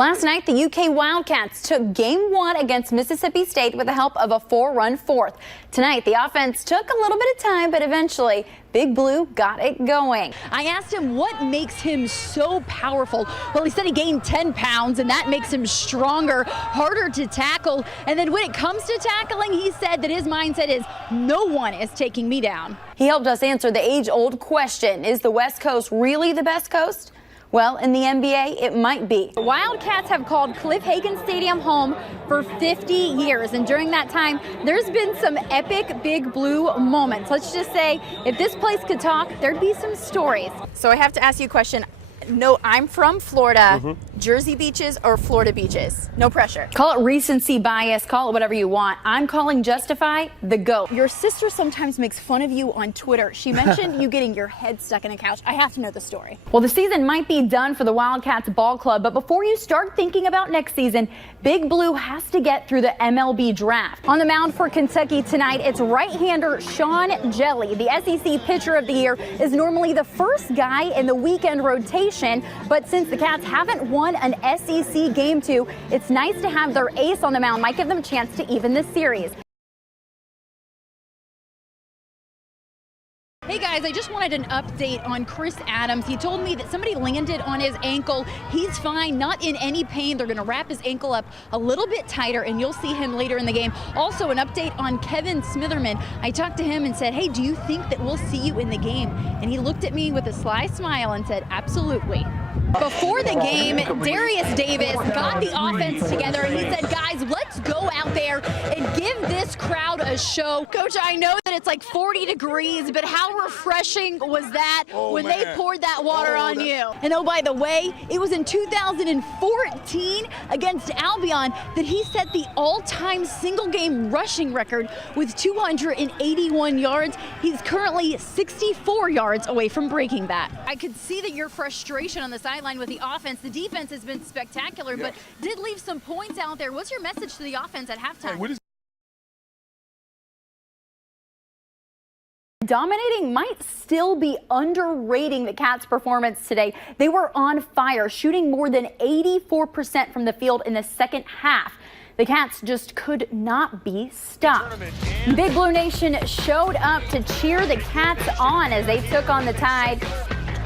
Last night, the UK Wildcats took Game 1 against Mississippi State with the help of a 4-run fourth. Tonight, the offense took a little bit of time, but eventually, Big Blue got it going. I asked him what makes him so powerful. Well, he said he gained 10 pounds, and that makes him stronger, harder to tackle. And then when it comes to tackling, he said that his mindset is, no one is taking me down. He helped us answer the age-old question, is the West Coast really the best coast? Well, in the NBA, it might be. The Wildcats have called Cliff Hagan Stadium home for 50 years, and during that time, there's been some epic Big Blue moments. Let's just say, if this place could talk, there'd be some stories. So I have to ask you a question. No, I'm from Florida. Jersey beaches or Florida beaches? No pressure. Call it recency bias, call it whatever you want. I'm calling Justify the GOAT. Your sister sometimes makes fun of you on Twitter. She mentioned you getting your head stuck in a couch. I have to know the story. Well, the season might be done for the Wildcats ball club, but before you start thinking about next season, Big Blue has to get through the MLB draft. On the mound for Kentucky tonight, it's right-hander Sean Jelly. The SEC Pitcher of the Year is normally the first guy in the weekend rotation, but since the Cats haven't won an SEC game two, it's nice to have their ace on the mound. Might give them a chance to even the series. Hey guys, I just wanted an update on Chris Adams. He told me that somebody landed on his ankle. He's fine, not in any pain. They're going to wrap his ankle up a little bit tighter, and you'll see him later in the game. Also, an update on Kevin Smitherman. I talked to him and said, hey, do you think that we'll see you in the game? And he looked at me with a sly smile and said, absolutely. Before the game, Darius Davis got the offense together, and he said, guys, let's go out there and give this crowd a show. Coach, I know that it's like 40 degrees, but how refreshing was that when they poured that water on you? And oh, by the way, it was in 2014 against Albion that he set the all-time single-game rushing record with 281 yards. He's currently 64 yards away from breaking that. I could see that your frustration on the sideline with the offense. The defense has been spectacular, but did leave some points out there. What's your message to the offense at halftime? Dominating might still be underrating the Cats' performance today. They were on fire, shooting more than 84% from the field in the second half. The Cats just could not be stopped. Big Blue Nation showed up to cheer the Cats on as they took on the Tide.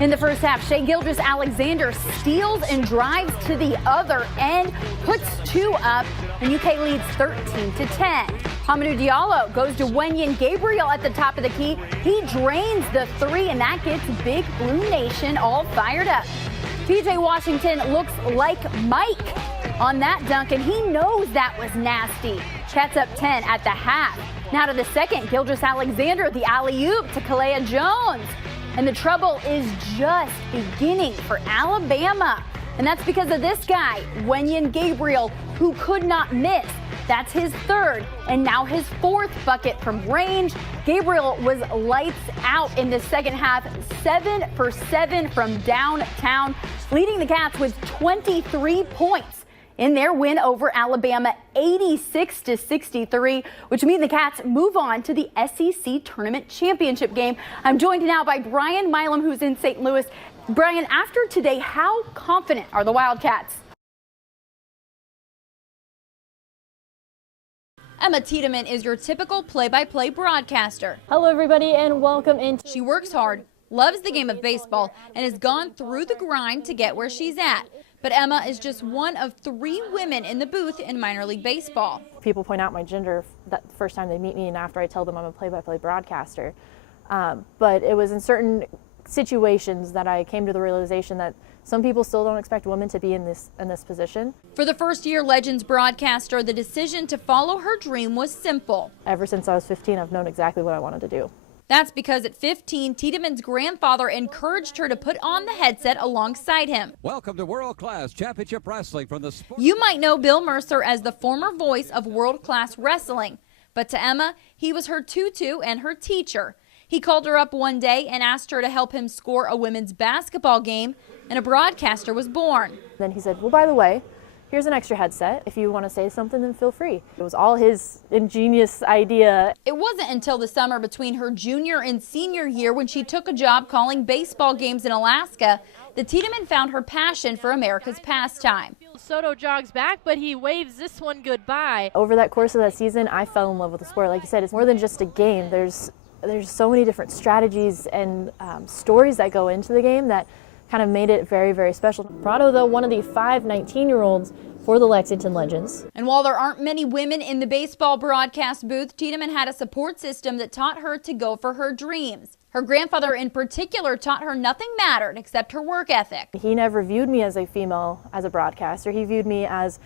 In the first half, Shai Gilgeous-Alexander steals and drives to the other end, puts two up, and UK leads 13-10. Hamidou Diallo goes to Wenyen Gabriel at the top of the key. He drains the three, and that gets Big Blue Nation all fired up. TJ Washington looks like Mike on that dunk, and he knows that was nasty. Cats up 10 at the half. Now to the second, Gilgeous-Alexander, the alley-oop to Kalea Jones. And the trouble is just beginning for Alabama. And that's because of this guy, Wenyen Gabriel, who could not miss. That's his third and now his fourth bucket from range. Gabriel was lights out in the second half, 7 for 7 from downtown, leading the Cats with 23 points in their win over Alabama, 86-63, which means the Cats move on to the SEC Tournament Championship game. I'm joined now by Brian Milam, who's in St. Louis. Brian, after today, how confident are the Wildcats? Emma Tiedemann is your typical play-by-play broadcaster. Hello, everybody, and welcome in. She works hard, loves the game of baseball, and has gone through the grind to get where she's at. But Emma is just one of 3 women in the booth in minor league baseball. People point out my gender that first time they meet me and after I tell them I'm a play-by-play broadcaster. But it was in certain situations that I came to the realization that some people still don't expect women to be in this position. For the first-year Legends broadcaster, the decision to follow her dream was simple. Ever since I was 15, I've known exactly what I wanted to do. That's because at 15, Tiedemann's grandfather encouraged her to put on the headset alongside him. Welcome to World Class Championship Wrestling from the sport. You might know Bill Mercer as the former voice of World Class Wrestling, but to Emma, he was her tutu and her teacher. He called her up one day and asked her to help him score a women's basketball game, and a broadcaster was born. Then he said, well, by the way, here's an extra headset. If you want to say something, then feel free. It was all his ingenious idea. It wasn't until the summer between her junior and senior year when she took a job calling baseball games in Alaska that Tiedemann found her passion for America's pastime. Soto jogs back, but he waves this one goodbye. Over that course of that season, I fell in love with the sport. Like you said, it's more than just a game. There's so many different strategies and stories that go into the game that kind of made it very, very special. Prado, though, one of the 5 19-year-olds for the Lexington Legends. And while there aren't many women in the baseball broadcast booth, Tiedemann had a support system that taught her to go for her dreams. Her grandfather in particular taught her nothing mattered except her work ethic. He never viewed me as a female, as a broadcaster. He viewed me as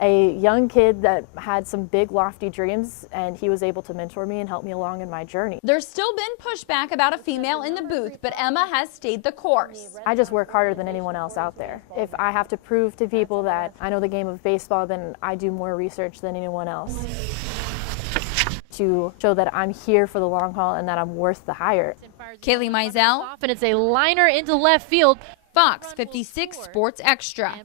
a young kid that had some big lofty dreams, and he was able to mentor me and help me along in my journey. There's still been pushback about a female in the booth, but Emma has stayed the course. I just work harder than anyone else out there. If I have to prove to people that I know the game of baseball, then I do more research than anyone else to show that I'm here for the long haul and that I'm worth the hire. Kailey Mizell, And it's a liner into left field. Fox 56 Sports Extra.